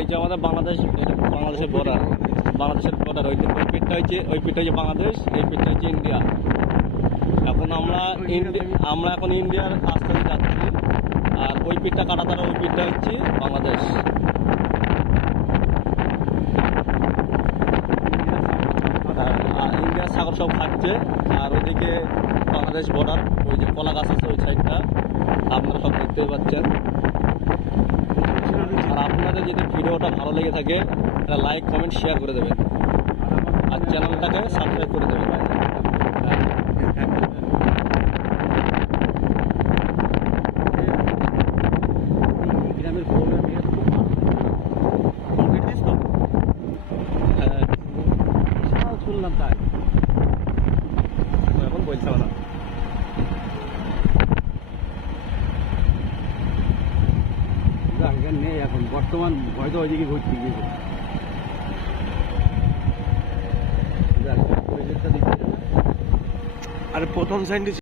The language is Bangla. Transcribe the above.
হচ্ছে আমাদের বাংলাদেশের বর্ডার, বাংলাদেশের বর্ডার। ওই পিঠটা হচ্ছে বাংলাদেশ, এই পিঠটা হচ্ছে ইন্ডিয়া। এখন আমরা এখন ইন্ডিয়ার রাস্তা দিয়ে যাচ্ছি, আর ওই পিঠটা কাটা তারা, ওই পিঠটা হচ্ছে বাংলাদেশ। ইন্ডিয়ার সাগর সব খাচ্ছে, আর ওইদিকে বাংলাদেশ বর্ডার, ওই যে কলা গাছ আছে ওই সাইডটা আপনারা সব দেখতেই পাচ্ছেন। আর আপনাদের যদি ভিডিওটা ভালো লেগে থাকে তাহলে লাইক, কমেন্ট, শেয়ার করে দেবেন, আর চ্যানেলটাকে সাবস্ক্রাইব করে দেবেন। শুনলাম তাই এখন বলছে না নেই এখন বর্তমান, হয়তো ওইদিকে ঘুরতে গিয়েছে। আর প্রথম সাইন্টিস্ট